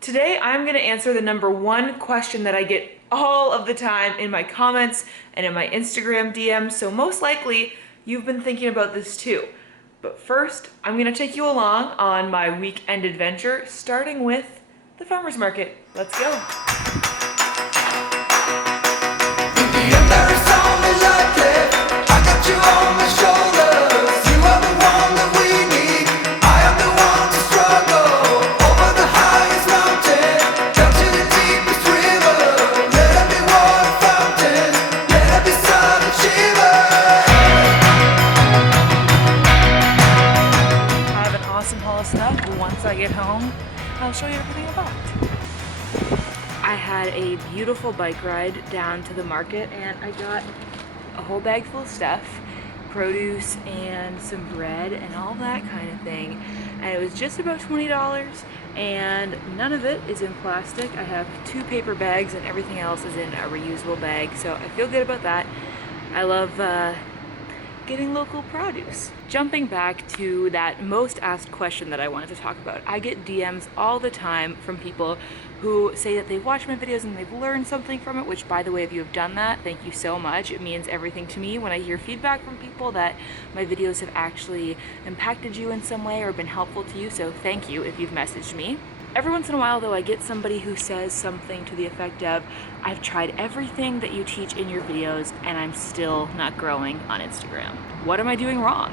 Today I'm gonna answer the #1 question that I get all of the time in my comments and in my Instagram DMs, so most likely you've been thinking about this too. But first, I'm gonna take you along on my weekend adventure, starting with the farmer's market. Let's go. Once I get home, I'll show you everything I bought. I had a beautiful bike ride down to the market and I got a whole bag full of stuff, produce and some bread and all that kind of thing. And it was just about $20 and none of it is in plastic. I have 2 paper bags and everything else is in a reusable bag, so I feel good about that. I love getting local produce. Jumping back to that most asked question that I wanted to talk about, I get DMs all the time from people who say that they've watched my videos and they've learned something from it, which, by the way, if you have done that, thank you so much. It means everything to me when I hear feedback from people that my videos have actually impacted you in some way or been helpful to you, so thank you if you've messaged me. Every once in a while, though, I get somebody who says something to the effect of, I've tried everything that you teach in your videos and I'm still not growing on Instagram. What am I doing wrong?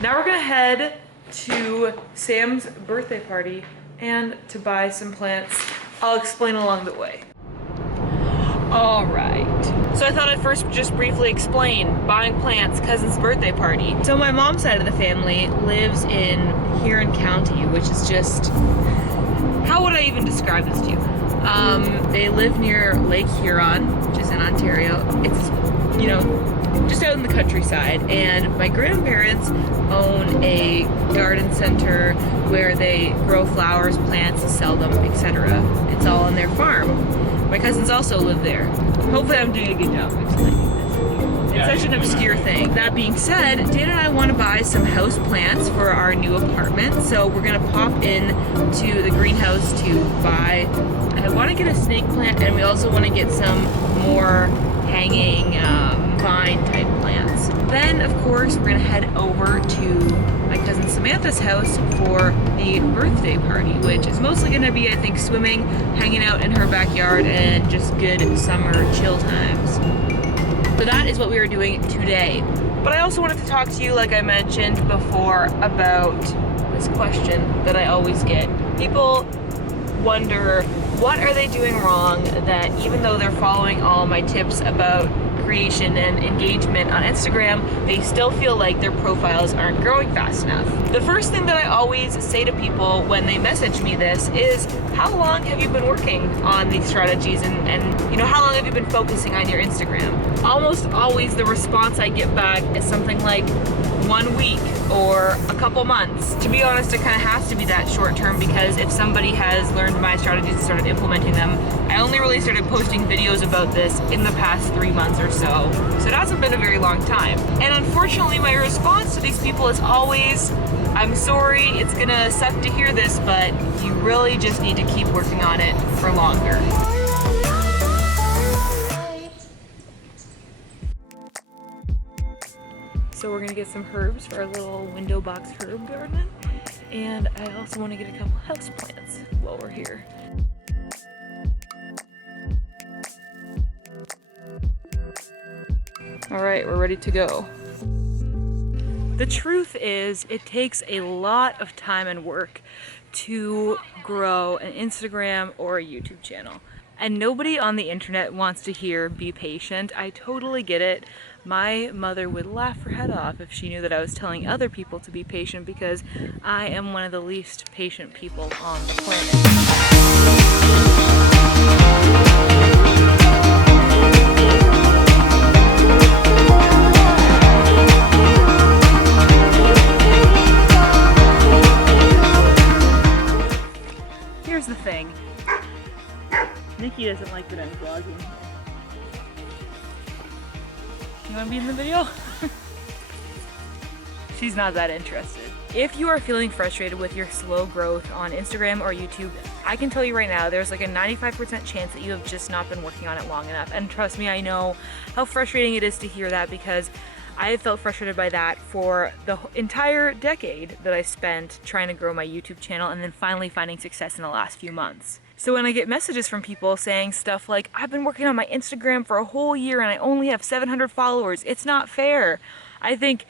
Now we're gonna head to Sam's birthday party and to buy some plants. I'll explain along the way. All right. So I thought I'd first just briefly explain buying plants, cousin's birthday party. So my mom's side of the family lives in Huron County, which is just, how would I even describe this to you? They live near Lake Huron, which is in Ontario. It's, you know, just out in the countryside, and my grandparents own a garden center where they grow flowers, plants, sell them, etc. It's all on their farm. My cousins also live there. Hopefully I'm doing a good job explaining this. It's such an obscure thing. That being said, Dan and I want to buy some house plants for our new apartment, so we're gonna pop in to the greenhouse to buy. I want to get a snake plant, and we also want to get some more hanging vine type plants. Then, of course, we're gonna head over to my cousin Samantha's house for the birthday party, which is mostly gonna be, I think, swimming, hanging out in her backyard, and just good summer chill times. So that is what we are doing today. But I also wanted to talk to you, like I mentioned before, about this question that I always get. People wonder, what are they doing wrong that even though they're following all my tips about creation and engagement on Instagram, they still feel like their profiles aren't growing fast enough? The first thing that I always say to people when they message me this is, how long have you been working on these strategies and you know, how long have you been focusing on your Instagram? Almost always the response I get back is something like 1 week or a couple months. To be honest, it kind of has to be that short term, because if somebody has learned my strategies and started implementing them, I only really started posting videos about this in the past 3 months or so. So it hasn't been a very long time. And unfortunately, my response to these people is always, I'm sorry, it's gonna suck to hear this, but you really just need to keep working on it for longer. So we're gonna get some herbs for our little window box herb garden. And I also wanna get a couple house plants while we're here. All right, we're ready to go. The truth is, it takes a lot of time and work to grow an Instagram or a YouTube channel. And nobody on the internet wants to hear, be patient. I totally get it. My mother would laugh her head off if she knew that I was telling other people to be patient, because I am one of the least patient people on the planet. Here's the thing. Nikki doesn't like that I'm vlogging. You want to be in the video? She's not that interested. If you are feeling frustrated with your slow growth on Instagram or YouTube, I can tell you right now, there's like a 95% chance that you have just not been working on it long enough. And trust me, I know how frustrating it is to hear that, because I have felt frustrated by that for the entire decade that I spent trying to grow my YouTube channel and then finally finding success in the last few months. So when I get messages from people saying stuff like, I've been working on my Instagram for a whole year and I only have 700 followers, it's not fair. I think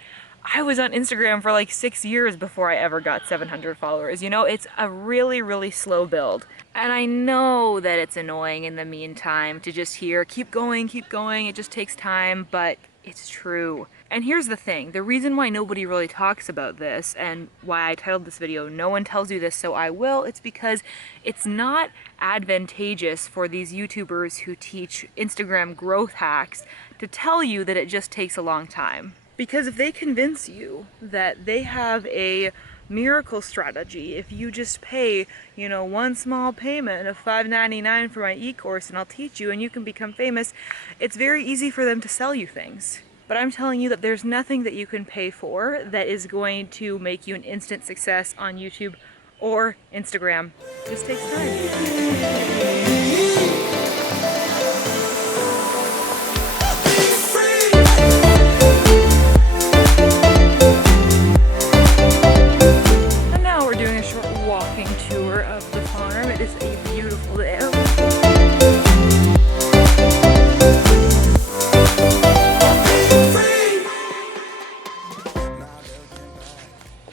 I was on Instagram for like 6 years before I ever got 700 followers. You know, it's a really, really slow build. And I know that it's annoying in the meantime to just hear, keep going, it just takes time, but it's true. And here's the thing, the reason why nobody really talks about this and why I titled this video, "No One Tells You This, So I Will," it's because it's not advantageous for these YouTubers who teach Instagram growth hacks to tell you that it just takes a long time. Because if they convince you that they have a miracle strategy, if you just pay, you know, one small payment of $5.99 for my e-course and I'll teach you and you can become famous, it's very easy for them to sell you things. But I'm telling you that there's nothing that you can pay for that is going to make you an instant success on YouTube or Instagram. It just takes time. Tour of the farm. It is a beautiful day.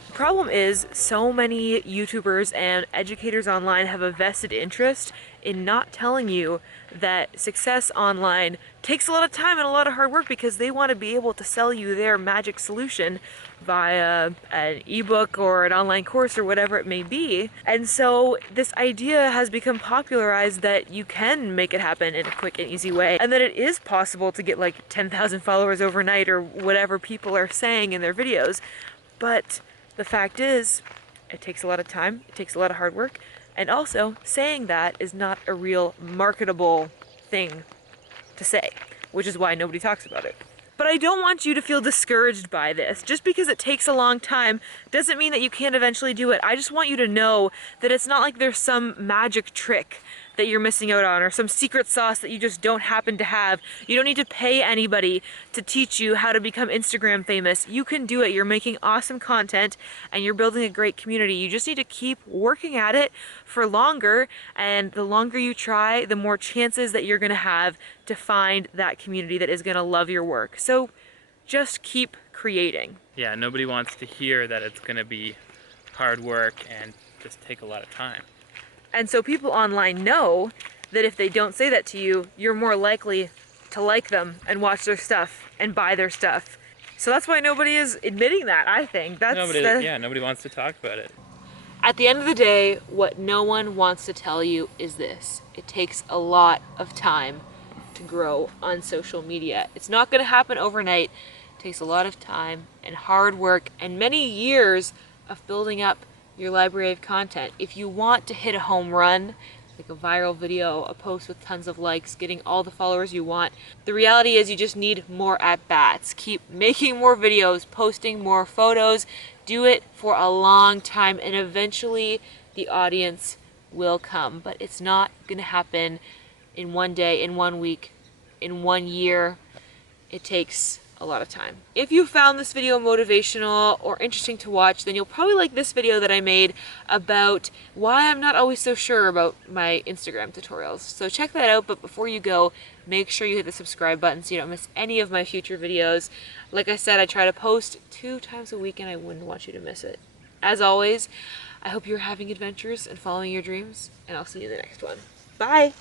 The problem is, so many YouTubers and educators online have a vested interest in not telling you that success online takes a lot of time and a lot of hard work, because they want to be able to sell you their magic solution via an ebook or an online course or whatever it may be. And so this idea has become popularized that you can make it happen in a quick and easy way, and that it is possible to get like 10,000 followers overnight or whatever people are saying in their videos. But the fact is, it takes a lot of time, it takes a lot of hard work, and also saying that is not a real marketable thing to say, which is why nobody talks about it. But I don't want you to feel discouraged by this. Just because it takes a long time doesn't mean that you can't eventually do it. I just want you to know that it's not like there's some magic trick that you're missing out on, or some secret sauce that you just don't happen to have. You don't need to pay anybody to teach you how to become Instagram famous. You can do it. You're making awesome content and you're building a great community. You just need to keep working at it for longer, and the longer you try, the more chances that you're going to have to find that community that is going to love your work. So just keep creating. Yeah, nobody wants to hear that it's going to be hard work and just take a lot of time. And so people online know that if they don't say that to you, you're more likely to like them and watch their stuff and buy their stuff. So that's why nobody is admitting that, I think. Nobody wants to talk about it. At the end of the day, what no one wants to tell you is this: it takes a lot of time to grow on social media. It's not going to happen overnight. It takes a lot of time and hard work and many years of building up your library of content. If you want to hit a home run, like a viral video, a post with tons of likes, getting all the followers you want, the reality is you just need more at-bats. Keep making more videos, posting more photos, do it for a long time, and eventually the audience will come. But it's not gonna happen in one day, in 1 week, in 1 year. It takes a lot of time. If you found this video motivational or interesting to watch, then you'll probably like this video that I made about why I'm not always so sure about my Instagram tutorials. So check that out, but before you go, make sure you hit the subscribe button so you don't miss any of my future videos. Like I said, I try to post 2 times a week and I wouldn't want you to miss it. As always, I hope you're having adventures and following your dreams, and I'll see you in the next one. Bye!